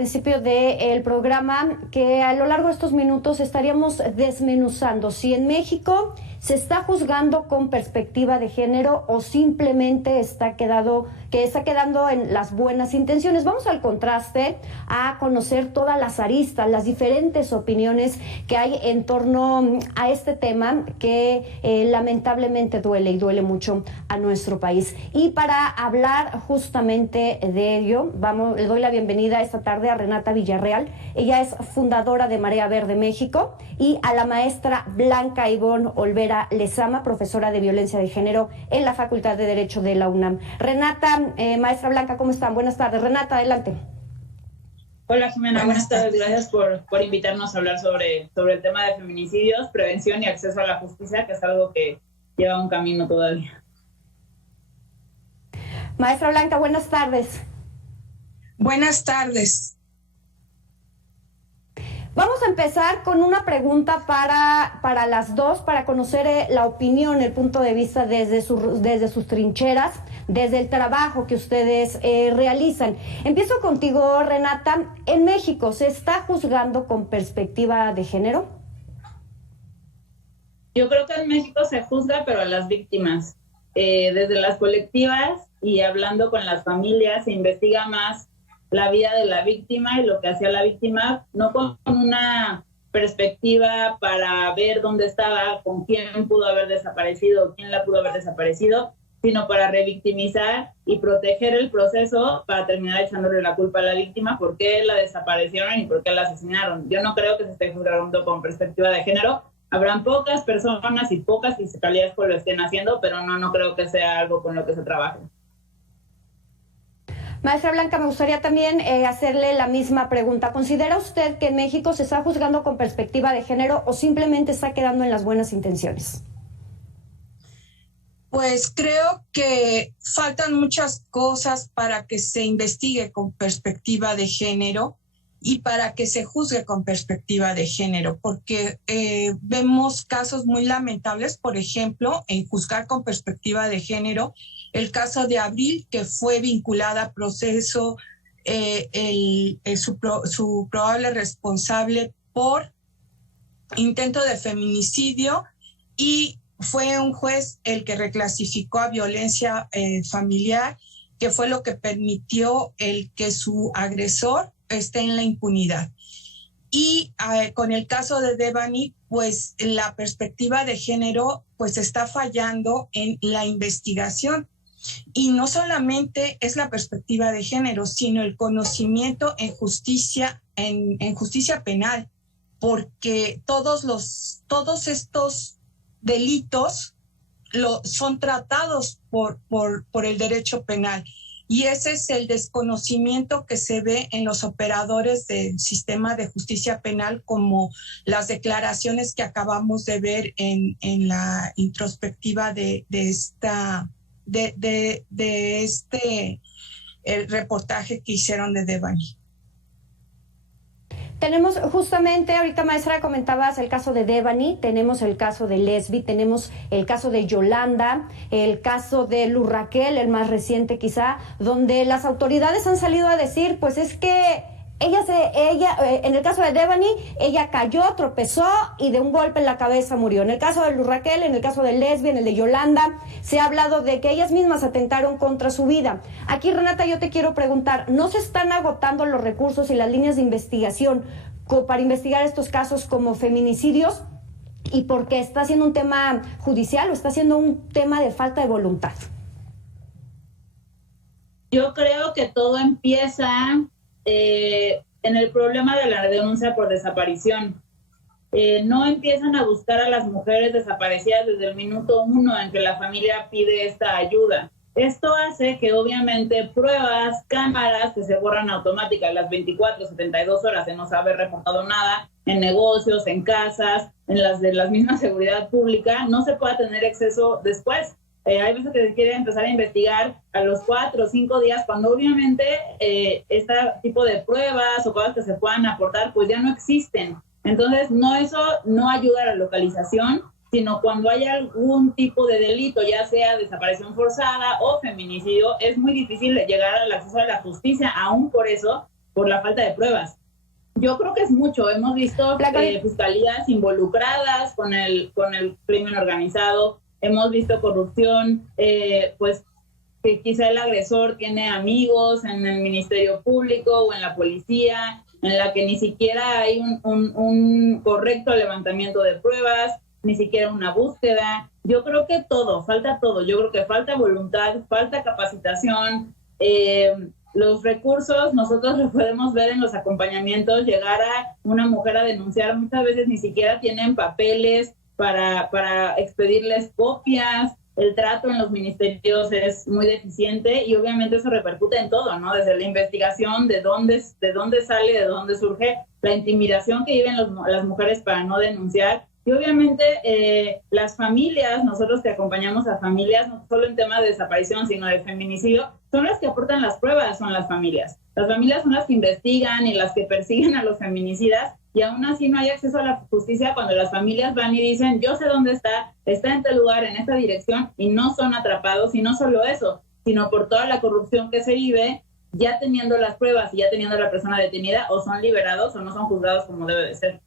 Principio del programa que a lo largo de estos minutos estaríamos desmenuzando si en México se está juzgando con perspectiva de género o simplemente está quedando en las buenas intenciones. Vamos al contraste a conocer todas las aristas, las diferentes opiniones que hay en torno a este tema que lamentablemente duele mucho a nuestro país. Y para hablar justamente de ello, le doy la bienvenida esta tarde a Renata Villarreal. Ella es fundadora de Marea Verde México, y a la maestra Blanca Ivonne Olvera Lezama, profesora de Violencia de Género en la Facultad de Derecho de la UNAM. Renata, maestra Blanca, ¿cómo están? Buenas tardes. Renata, adelante. Hola Jimena, buenas tardes. Gracias por invitarnos a hablar sobre el tema de feminicidios, prevención y acceso a la justicia, que es algo que lleva un camino todavía. Maestra Blanca, buenas tardes. Buenas tardes. Vamos a empezar con una pregunta para las dos, para conocer la opinión, el punto de vista desde sus trincheras, desde el trabajo que ustedes realizan. Empiezo contigo, Renata. ¿En México se está juzgando con perspectiva de género? Yo creo que en México se juzga, pero a las víctimas. Desde las colectivas y hablando con las familias, se investiga más la vida de la víctima y lo que hacía la víctima, no con una perspectiva para ver dónde estaba, con quién pudo haber desaparecido, quién la pudo haber desaparecido, sino para revictimizar y proteger el proceso para terminar echándole la culpa a la víctima por qué la desaparecieron y por qué la asesinaron. Yo no creo que se esté juzgando con perspectiva de género. Habrán pocas personas y pocas fiscalías que lo estén haciendo, pero no creo que sea algo con lo que se trabaje. Maestra Blanca, me gustaría también hacerle la misma pregunta. ¿Considera usted que en México se está juzgando con perspectiva de género o simplemente está quedando en las buenas intenciones? Pues creo que faltan muchas cosas para que se investigue con perspectiva de género y para que se juzgue con perspectiva de género, porque vemos casos muy lamentables, por ejemplo, en juzgar con perspectiva de género, el caso de Abril, que fue vinculada a proceso su probable responsable por intento de feminicidio, y fue un juez el que reclasificó a violencia familiar, que fue lo que permitió el que su agresor esté en la impunidad. Y con el caso de Devani, pues la perspectiva de género pues está fallando en la investigación. Y no solamente es la perspectiva de género, sino el conocimiento en justicia, en justicia penal, porque todos estos delitos son tratados por el derecho penal. Y ese es el desconocimiento que se ve en los operadores del sistema de justicia penal, como las declaraciones que acabamos de ver en la introspectiva de el reportaje que hicieron de Devani. Tenemos justamente, ahorita maestra comentabas el caso de Devani, tenemos el caso de Lesbi, tenemos el caso de Yolanda, el caso de Luz Raquel, el más reciente quizá, donde las autoridades han salido a decir, pues es que ella en el caso de Devani, ella cayó, tropezó y de un golpe en la cabeza murió. En el caso de Luz Raquel, en el caso de Lesbi, en el de Yolanda, se ha hablado de que ellas mismas atentaron contra su vida. Aquí, Renata, yo te quiero preguntar, ¿no se están agotando los recursos y las líneas de investigación para investigar estos casos como feminicidios? ¿Y porque está siendo un tema judicial o está siendo un tema de falta de voluntad? Yo creo que todo empieza en el problema de la denuncia por desaparición. No empiezan a buscar a las mujeres desaparecidas desde el minuto 1 en que la familia pide esta ayuda. Esto hace que obviamente pruebas, cámaras que se borran automáticas las 24, 72 horas de no haber reportado nada, en negocios, en casas, en las de la misma seguridad pública, no se pueda tener acceso después. Hay veces que se quiere empezar a investigar a los 4 o 5 días, cuando obviamente este tipo de pruebas o cosas que se puedan aportar pues ya no existen. Entonces eso no ayuda a la localización, sino cuando hay algún tipo de delito, ya sea desaparición forzada o feminicidio, es muy difícil llegar al acceso a la justicia. Aún por eso por la falta de pruebas. Yo creo que es mucho. Hemos visto fiscalías involucradas con el crimen organizado, hemos visto corrupción, pues que quizá el agresor tiene amigos en el Ministerio Público o en la policía, en la que ni siquiera hay un correcto levantamiento de pruebas, ni siquiera una búsqueda. Yo creo que falta todo. Yo creo que falta voluntad, falta capacitación. Los recursos nosotros los podemos ver en los acompañamientos. Llegar a una mujer a denunciar, muchas veces ni siquiera tienen papeles para expedirles copias. El trato en los ministerios es muy deficiente y obviamente eso repercute en todo, ¿no? Desde la investigación, de dónde sale, de dónde surge, la intimidación que viven las mujeres para no denunciar. Y obviamente las familias, nosotros que acompañamos a familias, no solo en tema de desaparición, sino de feminicidio, son las que aportan las pruebas, son las familias. Las familias son las que investigan y las que persiguen a los feminicidas, y aún así no hay acceso a la justicia cuando las familias van y dicen, yo sé dónde está en este lugar, en esta dirección, y no son atrapados. Y no solo eso, sino por toda la corrupción que se vive, ya teniendo las pruebas y ya teniendo a la persona detenida, o son liberados o no son juzgados como debe de ser.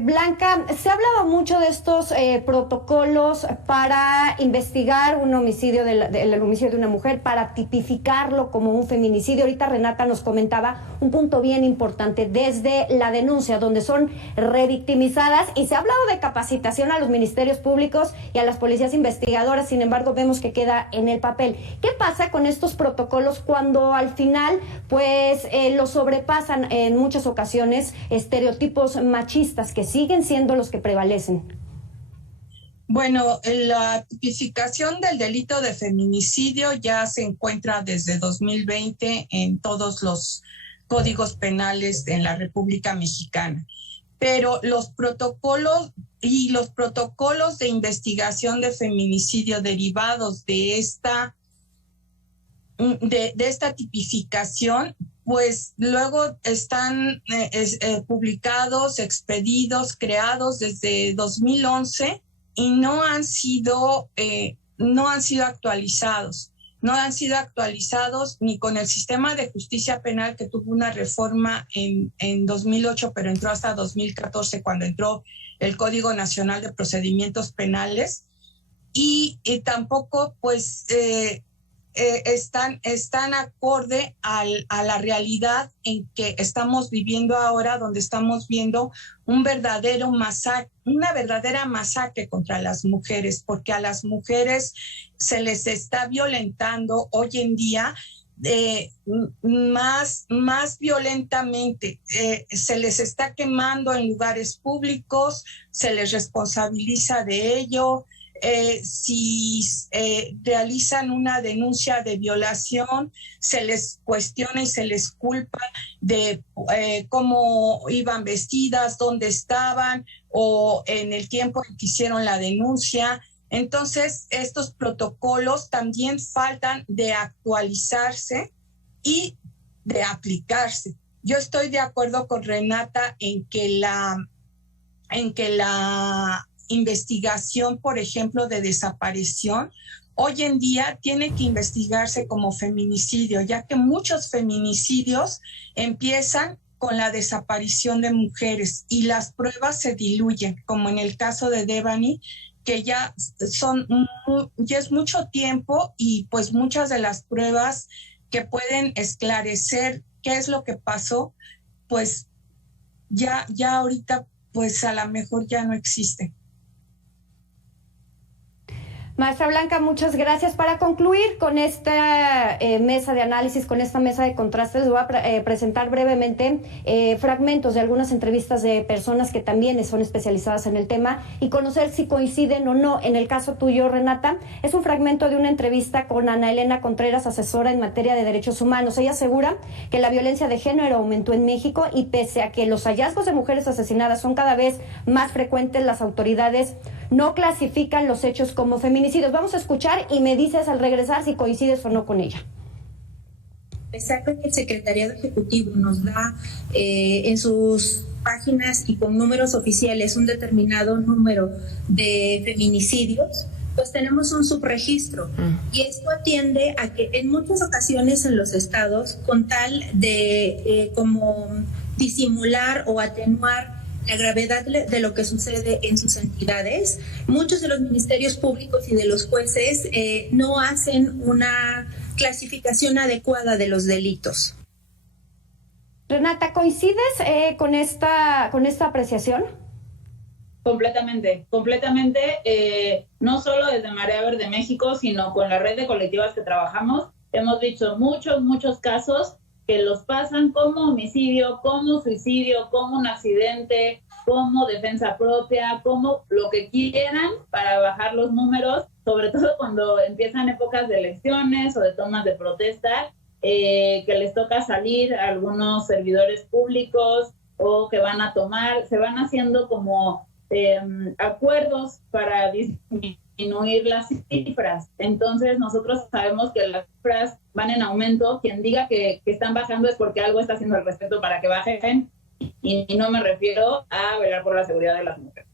Blanca, se ha hablado mucho de estos protocolos para investigar un homicidio, el homicidio de una mujer, para tipificarlo como un feminicidio. Ahorita Renata nos comentaba un punto bien importante, desde la denuncia, donde son revictimizadas, y se ha hablado de capacitación a los ministerios públicos y a las policías investigadoras. Sin embargo, vemos que queda en el papel. ¿Qué pasa con estos protocolos cuando al final pues los sobrepasan en muchas ocasiones estereotipos machistas que siguen siendo los que prevalecen? Bueno, la tipificación del delito de feminicidio ya se encuentra desde 2020 en todos los códigos penales en la República Mexicana. Pero los protocolos de investigación de feminicidio derivados de esta tipificación, pues luego están publicados, expedidos, creados desde 2011 y no han sido actualizados. No han sido actualizados ni con el sistema de justicia penal, que tuvo una reforma en 2008, pero entró hasta 2014 cuando entró el Código Nacional de Procedimientos Penales, y tampoco pues están acorde a la realidad en que estamos viviendo ahora, donde estamos viendo una verdadera masacre contra las mujeres, porque a las mujeres se les está violentando hoy en día más violentamente. Se les está quemando en lugares públicos, se les responsabiliza de ello. Si realizan una denuncia de violación, se les cuestiona y se les culpa de cómo iban vestidas, dónde estaban o en el tiempo en que hicieron la denuncia. Entonces, estos protocolos también faltan de actualizarse y de aplicarse. Yo estoy de acuerdo con Renata en que la investigación, por ejemplo, de desaparición, hoy en día tiene que investigarse como feminicidio, ya que muchos feminicidios empiezan con la desaparición de mujeres y las pruebas se diluyen, como en el caso de Devani, que ya es mucho tiempo, y pues muchas de las pruebas que pueden esclarecer qué es lo que pasó, pues ya ahorita pues a lo mejor ya no existe. Maestra Blanca, muchas gracias. Para concluir con esta mesa de análisis, con esta mesa de contrastes, les voy a presentar brevemente fragmentos de algunas entrevistas de personas que también son especializadas en el tema y conocer si coinciden o no. En el caso tuyo, Renata, es un fragmento de una entrevista con Ana Elena Contreras, asesora en materia de derechos humanos. Ella asegura que la violencia de género aumentó en México y pese a que los hallazgos de mujeres asesinadas son cada vez más frecuentes, las autoridades no clasifican los hechos como feminicidios. Vamos a escuchar y me dices al regresar si coincides o no con ella. Exacto, que el Secretariado Ejecutivo nos da en sus páginas y con números oficiales un determinado número de feminicidios, pues tenemos un subregistro. Y esto atiende a que en muchas ocasiones en los estados, con tal de como disimular o atenuar la gravedad de lo que sucede en sus entidades, muchos de los ministerios públicos y de los jueces no hacen una clasificación adecuada de los delitos. Renata, ¿coincides con esta apreciación? Completamente, completamente. No solo desde Marea Verde México, sino con la red de colectivas que trabajamos, hemos visto muchos casos que los pasan como homicidio, como suicidio, como un accidente, como defensa propia, como lo que quieran para bajar los números, sobre todo cuando empiezan épocas de elecciones o de tomas de protesta, que les toca salir a algunos servidores públicos o que van a tomar, se van haciendo como acuerdos para disminuir las cifras. Entonces nosotros sabemos que las cifras van en aumento. Quien diga que están bajando es porque algo está haciendo al respecto para que bajen, y no me refiero a velar por la seguridad de las mujeres.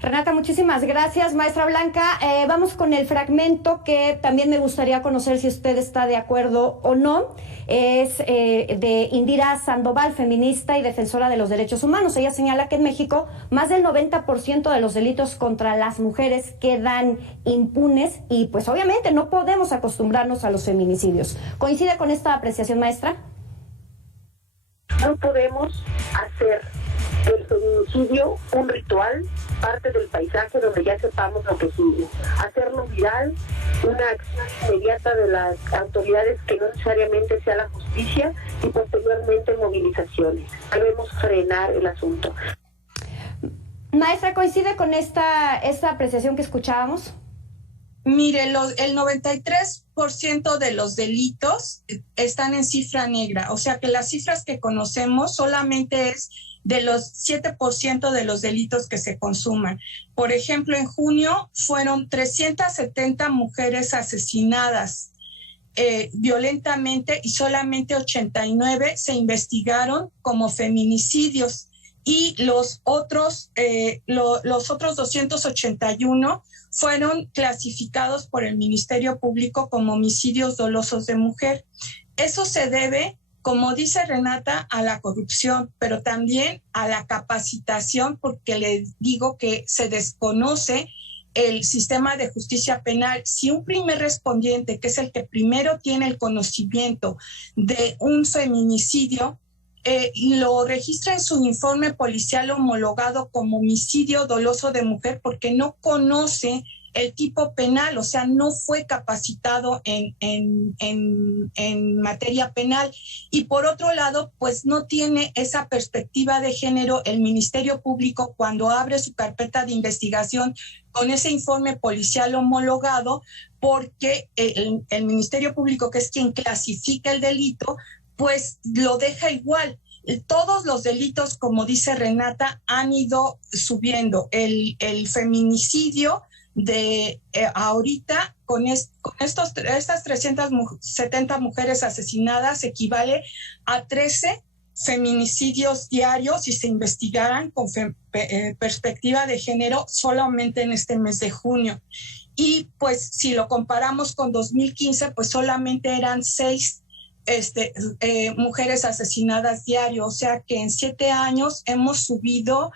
Renata, muchísimas gracias. Maestra Blanca, vamos con el fragmento que también me gustaría conocer si usted está de acuerdo o no. Es de Indira Sandoval, feminista y defensora de los derechos humanos. Ella señala que en México más del 90% de los delitos contra las mujeres quedan impunes y pues obviamente no podemos acostumbrarnos a los feminicidios. ¿Coincide con esta apreciación, maestra? No podemos hacer el feminicidio un ritual, parte del paisaje donde ya sepamos lo que sigue. Hacerlo viral, una acción inmediata de las autoridades que no necesariamente sea la justicia y posteriormente movilizaciones. Debemos frenar el asunto. Maestra, ¿coincide con esta apreciación que escuchábamos? Mire, el 93% de los delitos están en cifra negra, o sea que las cifras que conocemos solamente es de los 7% de los delitos que se consuman. Por ejemplo, en junio fueron 370 mujeres asesinadas violentamente y solamente 89 se investigaron como feminicidios y los otros 281 fueron clasificados por el Ministerio Público como homicidios dolosos de mujer. Eso se debe, como dice Renata, a la corrupción, pero también a la capacitación, porque les digo que se desconoce el sistema de justicia penal. Si un primer respondiente, que es el que primero tiene el conocimiento de un feminicidio, lo registra en su informe policial homologado como homicidio doloso de mujer porque no conoce el tipo penal, o sea, no fue capacitado en materia penal. Y por otro lado, pues no tiene esa perspectiva de género el Ministerio Público cuando abre su carpeta de investigación con ese informe policial homologado, porque el Ministerio Público, que es quien clasifica el delito, pues lo deja igual. Todos los delitos, como dice Renata, han ido subiendo. El feminicidio de ahorita, con estas 370 mujeres asesinadas, equivale a 13 feminicidios diarios si se investigaran con perspectiva de género solamente en este mes de junio. Y pues si lo comparamos con 2015, pues solamente eran 6 mujeres asesinadas diario, o sea que en 7 años hemos subido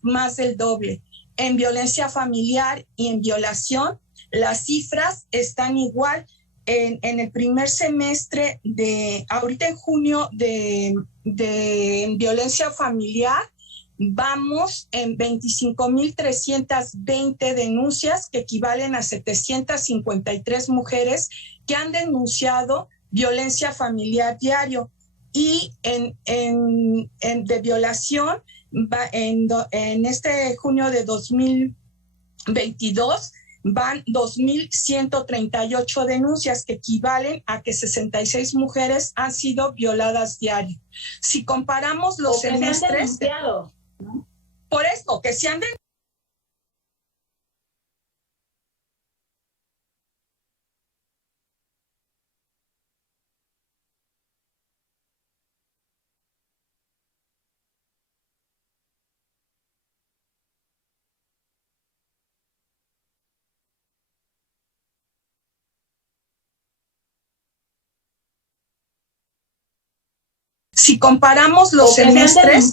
más del doble. En violencia familiar y en violación, las cifras están igual. En el primer semestre ahorita en junio de violencia familiar, vamos en 25,320 denuncias que equivalen a 753 mujeres que han denunciado violencia familiar diario. Y de violación, en este junio de 2022 van 2,138 denuncias que equivalen a que 66 mujeres han sido violadas diario. Si comparamos los semestres, ¿no? Por esto, que se han denunciado. si comparamos los semestres,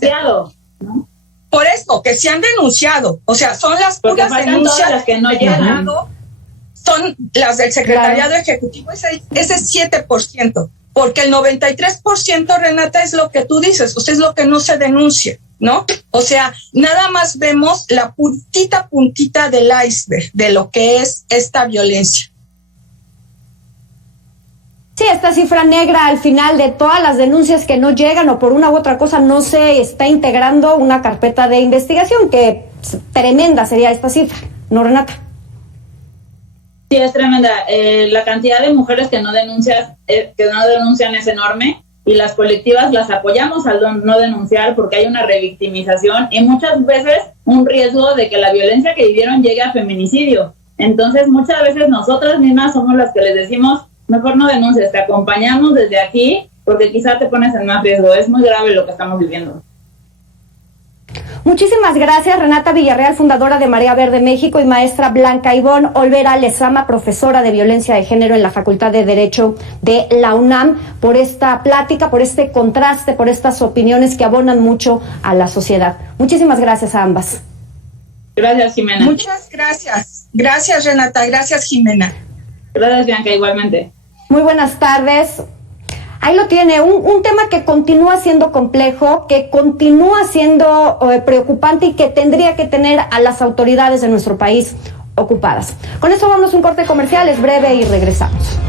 ¿no? Por esto, que se han denunciado, o sea, son las puras denuncias las que no llegan. Son las del Secretariado Ejecutivo, ese 7%, porque el 93%, Renata, es lo que tú dices, o sea, es lo que no se denuncia, ¿no? O sea, nada más vemos la puntita del iceberg de lo que es esta violencia. Sí, esta cifra negra al final de todas las denuncias que no llegan o por una u otra cosa no se está integrando una carpeta de investigación, que tremenda sería esta cifra, ¿no, Renata? Sí, es tremenda. La cantidad de mujeres que no denuncian es enorme, y las colectivas las apoyamos al no denunciar porque hay una revictimización y muchas veces un riesgo de que la violencia que vivieron llegue a feminicidio. Entonces, muchas veces nosotras mismas somos las que les decimos, mejor no denuncies, te acompañamos desde aquí porque quizá te pones en más riesgo. Es muy grave lo que estamos viviendo. Muchísimas gracias, Renata Villarreal, fundadora de Marea Verde México, y maestra Blanca Ivonne Olvera Lezama, profesora de violencia de género en la Facultad de Derecho de la UNAM, por esta plática, por este contraste, por estas opiniones que abonan mucho a la sociedad. Muchísimas gracias a ambas. Gracias, Jimena. Muchas gracias. Gracias, Renata. Gracias, Jimena. Gracias, Bianca, igualmente. Muy buenas tardes. Ahí lo tiene, un tema que continúa siendo complejo, que continúa siendo preocupante y que tendría que tener a las autoridades de nuestro país ocupadas. Con eso vamos a un corte comercial, es breve y regresamos.